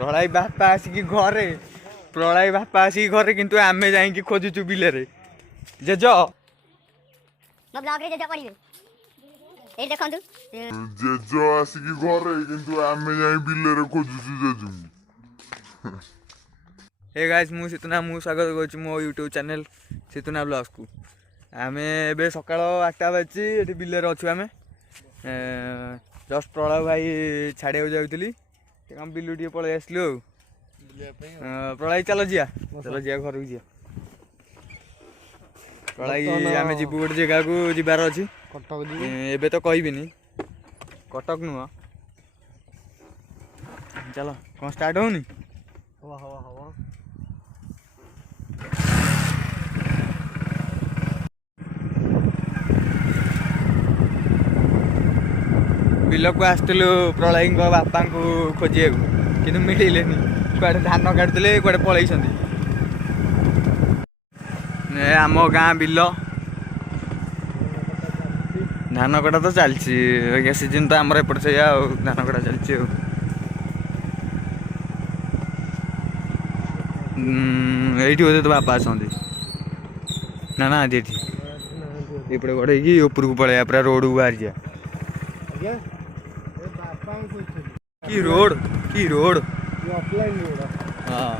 प्रलय बापा आसिक घरे प्रलय बापा आसिक घरे किंतु आमे जाइकी खोजुचु बिलेरे जेज मो ब्लॉग रे जेज पड़िबे ए देखंतु जेज आसिकी घरे किंतु आमे जाई बिलेरे खोजुचु जेजु। हे गाइस मु सितुना मु स्वागत करूछु मो यूट्यूब चैनल सितुना ब्लॉग्स को। आमे एबे सकाळ 8टा बाजी एठी बिलेरे अछु आमे जस्ट प्रलय भाई छाड़े जाउतली हम बिलु टी पळे आसलु प्रलय चलो जिया घर को जिया प्रलय आमे जीबु गोटे जगह को जिबार अछि कटक एबे तो कहबिनी कटक नुह चलो कौन स्टार्ट होनी हवा हवा हवा बिल को आसलु प्रलय बापा को खोजिया कि मिले कड़े धान काटुले कड़े पलई आम गाँ बिल धान कटा तो चलती सीजन तो आमर एपट से धान कटा चलती ये बोधे तो बापा आसती ना ना ये एपटे गड़े कि ऊपर को पलैया पूरा रोड को बाहर जा की रोड ऑफलाइन रोड हाँ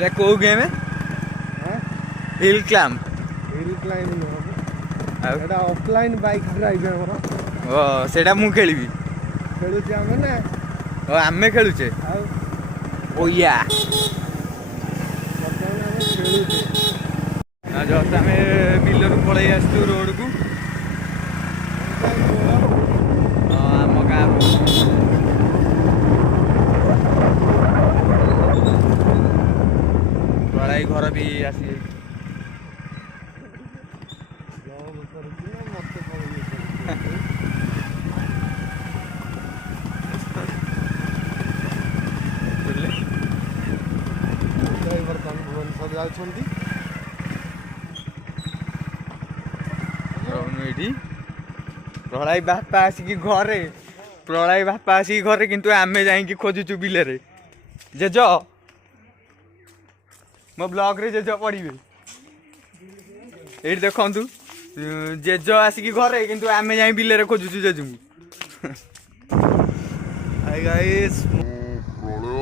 ये को गेम है हिल क्लाइंब एटा ऑफलाइन बाइक ड्राइव हमर ओ सेटा मु खेलिबी खेलुचे हम ना ओ आमे खेलुचे ओ या जस्ट आमे बिलर पळै आस्तु रोड को आम गाँ प्रलय घर भी आसी प्रलय बापा आसिक घरे प्रलय बापा आसिक घरे किंतु आमे जाइकी खोजुचु बिलेरे जेज मो ब्लॉग रे जेज पड़िबे ये देखंतु जेज आसिक घरे किंतु आमे जाई बिलेरे खोजुचु जेजु हाय गाइस प्रलय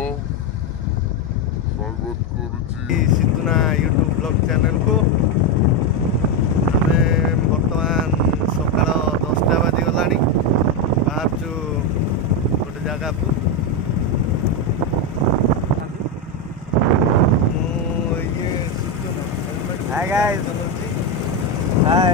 स्वागत करूची सितुना यूट्यूब ब्लॉग चैनल को हमें वर्तमान सकाळ 10टा बाजी गलानी बाहरचु गोटे जगह को हाय गाइस हाय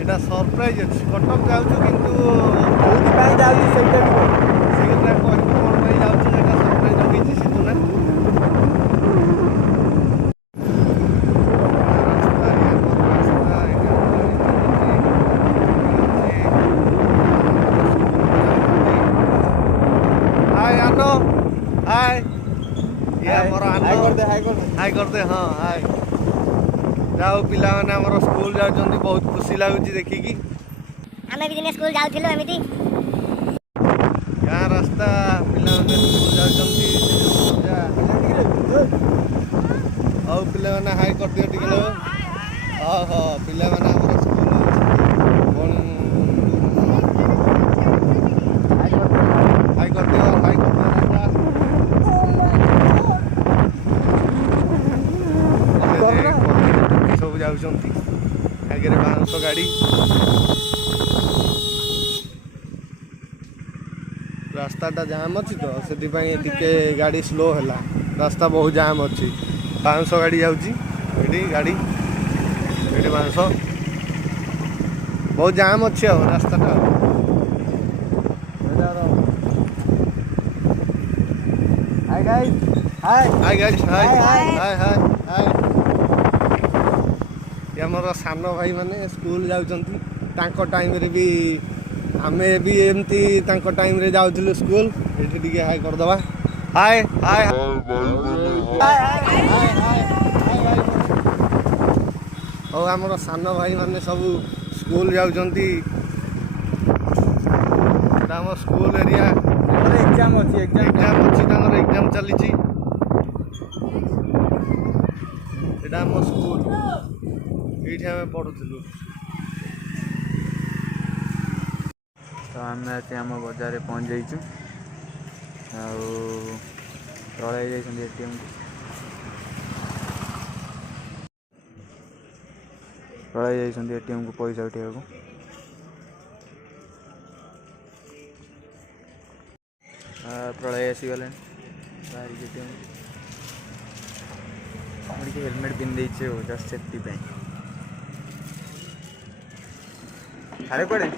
एटा सरप्राइज अच्छी कटक जाऊँ किंतु सरप्राइज लगे सीतुना हाय आनो हाय हाय कर दे हाँ हाय जाओ पिला माने हमर स्कूल जाउछन्ती बहुत खुशी लागुची देखि की हमें भी दिने स्कूल जाउथिलो एमिति गाँ रास्ता पिला माने स्कूल जाउछन्ती औ पिला माने हाय कर दियो टिके लो हां पिला माने हमर स्कूल कोन हाय कर दियो सब जाउछन्ती आगे रे बांस गाड़ी रास्ता ରାସ୍ତାଟା ଜାମ୍ ଅଛି ତ ସେଥିପାଇଁ ଟିକେ ଗାଡ଼ି ସ୍ଲୋ ହେଲା। ରାସ୍ତା ବହୁତ ଜାମ୍ ଅଛି। 500 ଗାଡ଼ି ଯାଉଛି ଏଠି ଗାଡ଼ି ଏଠି 500 ବହୁତ ଜାମ୍ ଅଛି ଆଉ ରାସ୍ତାଟା। High guys high high guys high high high high. ଆମର ସାନ ଭାଇମାନେ ସ୍କୁଲ ଯାଉଛନ୍ତି। ତାଙ୍କ ଟାଇମ୍ରେ ବି ଆମେ ବି ଏମିତି ତାଙ୍କ ଟାଇମ୍ରେ ଯାଉଥିଲୁ ସ୍କୁଲ। ଏଠି ଟିକେ ହାଇ କରିଦେବା। ହାଇ ହାଇ ହଉ ଆମର ସାନ ଭାଇମାନେ ସବୁ ସ୍କୁଲ ଯାଉଛନ୍ତି। ଏଇଟା ଆମ ସ୍କୁଲ ଏରିଆ। ଏକ୍ଜାମ ଅଛି ଏକ୍ଜାମ ଅଛି ତାଙ୍କର ଏକ୍ଜାମ ଚାଲିଛି। ଏଇଟା ଆମ ସ୍କୁଲ ଏଇଠି ଆମେ ପଢ଼ୁଥିଲୁ। ତ ଆମେ ଆସି ଆମ ବଜାରରେ ପହଞ୍ଚି ଯାଇଛୁ। ଆଉ ତଳେ ଯାଇଛନ୍ତି ଏଟିଏମ୍କୁ। ତଳେ ଯାଇଛନ୍ତି ଏଟିଏମ୍କୁ ପଇସା ଉଠାଇବାକୁ। ପ୍ରଳୟ ଆସିଗଲେଣି ବାହାରିକି ଏଟିଏମ୍। ମୁଁ ଟିକେ ହେଲମେଟ୍ ପିନ୍ଧି ଦେଇଛି ଆଉ ଜଷ୍ଟ ସେଫ୍ଟି ପାଇଁ। ଆରେ କୁଆଡ଼େ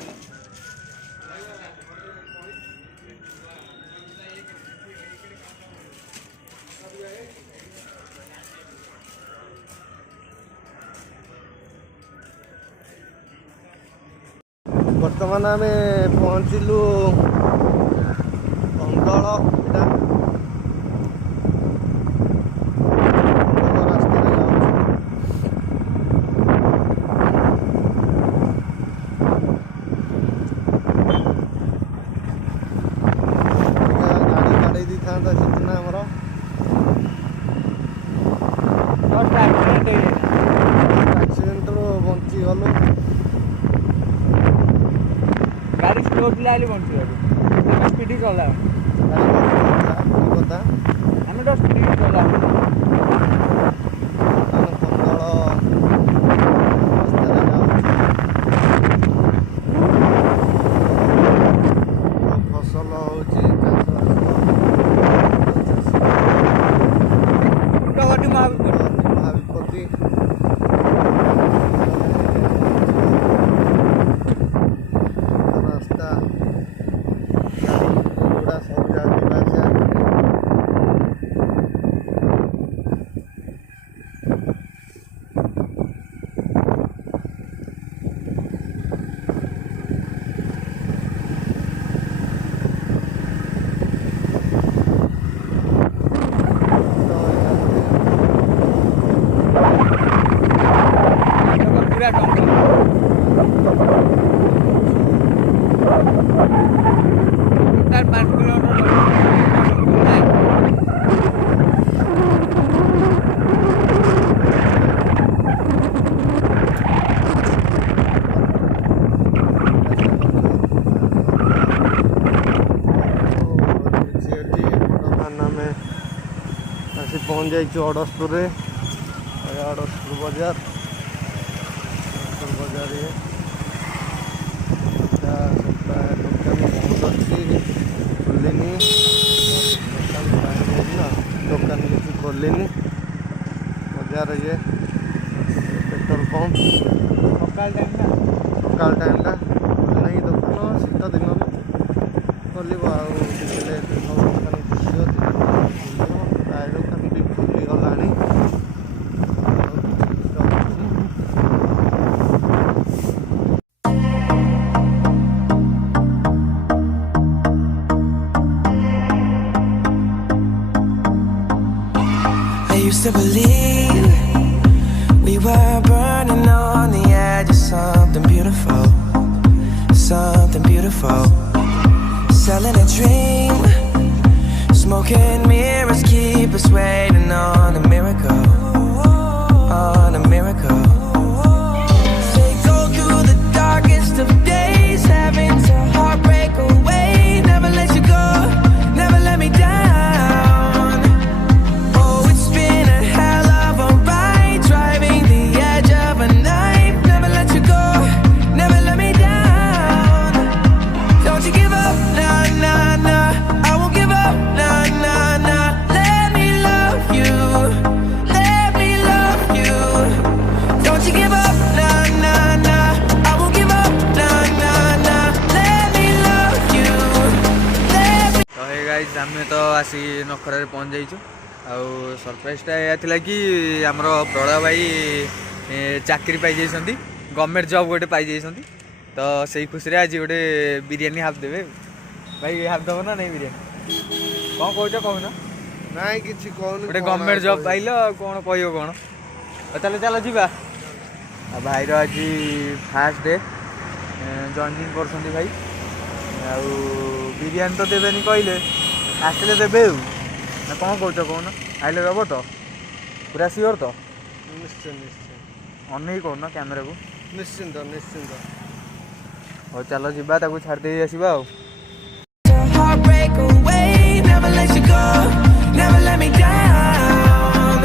ବର୍ତ୍ତମାନ ଆମେ ପହଞ୍ଚିଲୁ କନ୍ଦଳ। ଏଇଟା ରାସ୍ତାରେ ଯାଉଛି। ଗାଡ଼ି ବାଡ଼େଇ ଦେଇଥାନ୍ତା ସେଦିନ ଆମର। ଆକ୍ସିଡେଣ୍ଟରୁ ବଞ୍ଚିଗଲୁ। ଗାଡ଼ି ସ୍ଲୋ ଥିଲା ବୋଲି ବଞ୍ଚିଗଲୁ। ସ୍ପିଡ଼ି ଚଲା କଥା ଆମେ ତ ସ୍ପିଡ଼ି ଚଲା। କନ୍ଦଳ ରାସ୍ତାରେ ଯାଉଛି। ଫସଲ ହେଉଛି ମହାବିପତ୍ତି। ରାସ୍ତା ଗୁଡ଼ା ସବୁ ଯିବା ଆସିବା। ପୁରା ଟଙ୍କା 5 କିଲୋମିଟର। ଆମେ ଆସି ପହଞ୍ଚି ଯାଇଛୁ ଅଡ଼ଶପୁରରେ। ଅଡ଼ଶପୁର ବଜାର ବଜାର ଦୋକାନ ବହୁତ ଅଛି ଖୋଲିନି। ଦୋକାନ କିଛି ଖୋଲିନି। ବଜାର ଇଏ ପେଟ୍ରୋଲ ପମ୍ପ ସକାଳ ଟାଇମ୍ଟା ଖୋଲିନାହିଁ ଦୋକାନ। ଶୀତ ଦିନ ବି ଖୋଲିବ ଆଉ ଟିକେ ଲେଟ୍ ସବୁ ଦୋକାନ ଖୋଲିବ। ପ୍ରାୟ ଦୋକାନ ବି ଖୋଲିଗଲାଣି। I used to believe we were burning on the edge of something beautiful, something beautiful. Selling a dream, smoking mirrors keep us waiting on a miracle, on a miracle. Say go through the darkest of days, having to heartbreak away. Never let you go, never let me down. Oh, it's been a hell of a ride, driving the edge of a knife. Never let you go, never let me down. Don't you give up, nah, nah, nah. Guys आम तो आसी नखर पहुँच जाइछु आउ सरप्राइजटा या कि आमर प्रलय भाई चाकरी पाई जाइछन्ती गवर्नमेंट जॉब गोटे पाई जाइछन्ती तो सही खुशी रे आज गोटे बिरयानी हाफ देवे भाई हाफ दब ना नहीं बिरयानी कौन कौच कहना ନାଇଁ କିଛି କହୁନି गोटे गवर्नमेंट जॉब पाइल कौन कह कौन चलो चलो जीवा भाईर आज फास्ट डे जॉइनिंग कर भाई आउ बिरयानी तो देवेनि कहले आसले देवे ना कौन कौच कौन आइले दब तो पूरा सियोर तो ନିଶ୍ଚୟ ନିଶ୍ଚୟ अन कौन कैमेरा को ନିଶ୍ଚିନ୍ତ ନିଶ୍ଚିନ୍ତ हो चलो जीवा ताको छाड़ दे आसीबा आउ Heartbreak away, never let you go, never let me down.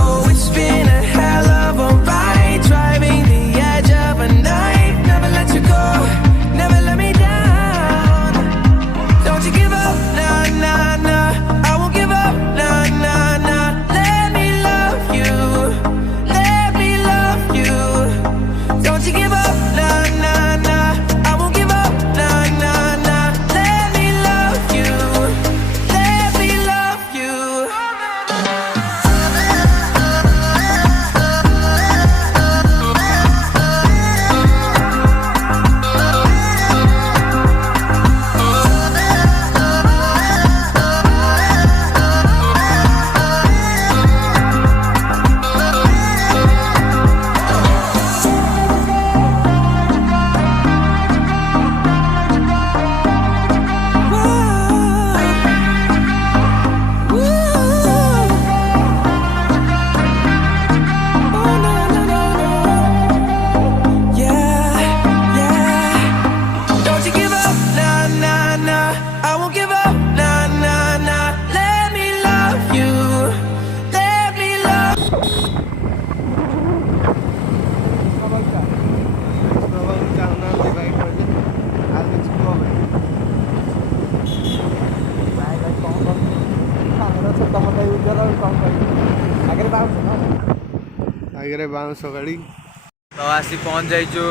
Oh, it's been a hell of a ride, driving the edge of a knife. Never let you go, never let me down. Don't you give up, nah, nah, nah. I won't give up, nah, nah, nah. Let me love you, let me love you. Don't you give up, nah, nah, nah. I won't give up, nah, nah, nah. Let me love you, let me love you. Don't you give up, nah, nah, nah. I won't give up, nah, nah, nah. Let me love you, let me love. ନେବାକୁ ଚାହୁଁନାହାନ୍ତି ଭାଇ କହିଲେ ଆଉ କିଛି କୁହ ଭାଇ ଭାଇ କଣ କରୁଛୁ ଆମର ଛୋଟ ମୋଟ ୟୁଜର କଣ କରିବୁ ଆଗରେ ବାଉଁଶ ଆଗରେ ବାଉଁଶ ଗାଡ଼ି तो आसी पहुँच जाइछु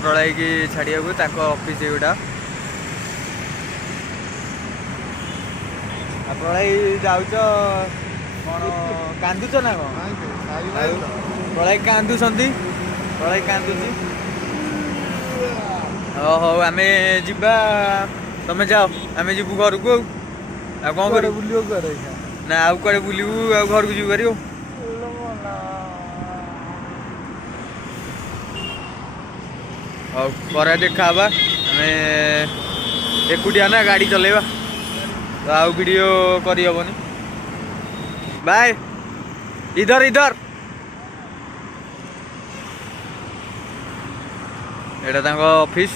प्रलय की छाड़िया ऑफिस एगुटा प्रलय जाऊच कौन कांदुच ना कौन प्रलय कांदुंट प्रलय कांदुची हौ आम जा तुम जाओ आम जीवु घर को कौन कर ବୁଲିବାକୁ ना आउ कड़े बुलू आ घर को जीव कर पर देखा आम एकुटिया ना गाड़ी चलेबा तो आउ वीडियो करी हबनी बाय इधर इधर एटा तांको ऑफिस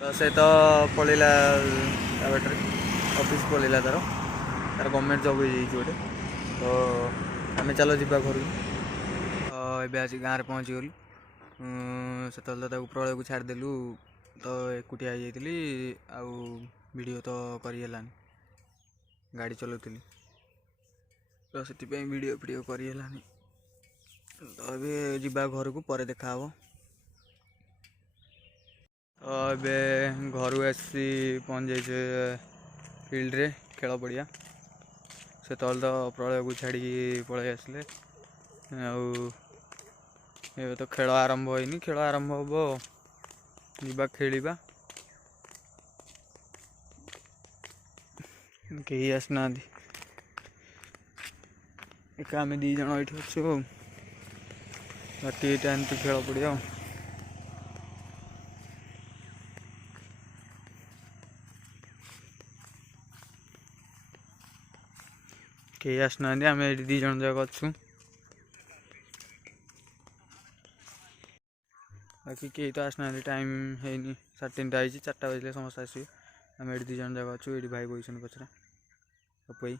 तो से तो पळेला बैटरी ऑफिस पळेला तार तार गवर्नमेंट जॉब हो जाइए गोटे तो आम चलो जीवा घर एबे आज गाँव में पहुँची गलु से प्रलय को छाड़देलु तो एकुटिया जाइली आउ वीडियो तो करिहेलानी गाड़ी चलाउली तो से वीडियो वीडियो करिहेलानी तो ये जीवा घर को पर देखा तो ये घर आसी पहुँच जाइए फील्ड रे खेल पड़िया से तो प्रलय को छाड़ी पलि आसले आउ तो खेल आरंभ होनी खेल आरंभ हम जीवा खेलिबा कहीं आसना एक आम दी जन ये अच्छु बाकी टाइम तो खेल पड़िया कहीं आसना आम ये दी जन जाक अच्छु बाकी कहीं तो आसना टाइम है 3:30 आई 4टा बजले समस्त आसवे आम ये दी जन जाक अच्छु ये भाई बही पचरा पई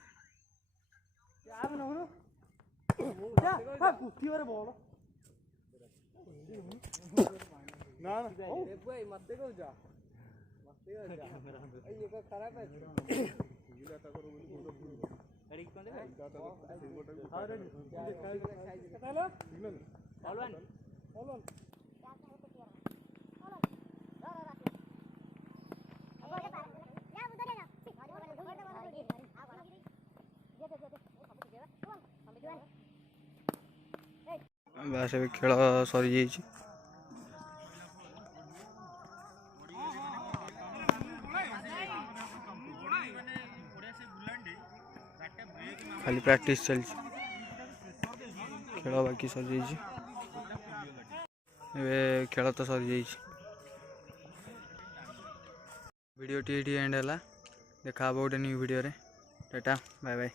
ବାସ୍ ଏବେ ଖେଳ ସରିଯାଇଛି। ଖାଲି ପ୍ରାକ୍ଟିସ୍ ଚାଲିଛି, ଖେଳ ବାକି ସରିଯାଇଛି। ଏବେ ଖେଳ ତ ସରିଯାଇଛି। ଭିଡ଼ିଓଟି ଏଇଠି ଏଣ୍ଡ ହେଲା। ଦେଖା ହେବ ଗୋଟେ ନ୍ୟୁ ଭିଡ଼ିଓରେ। टाटा ବାय बाय।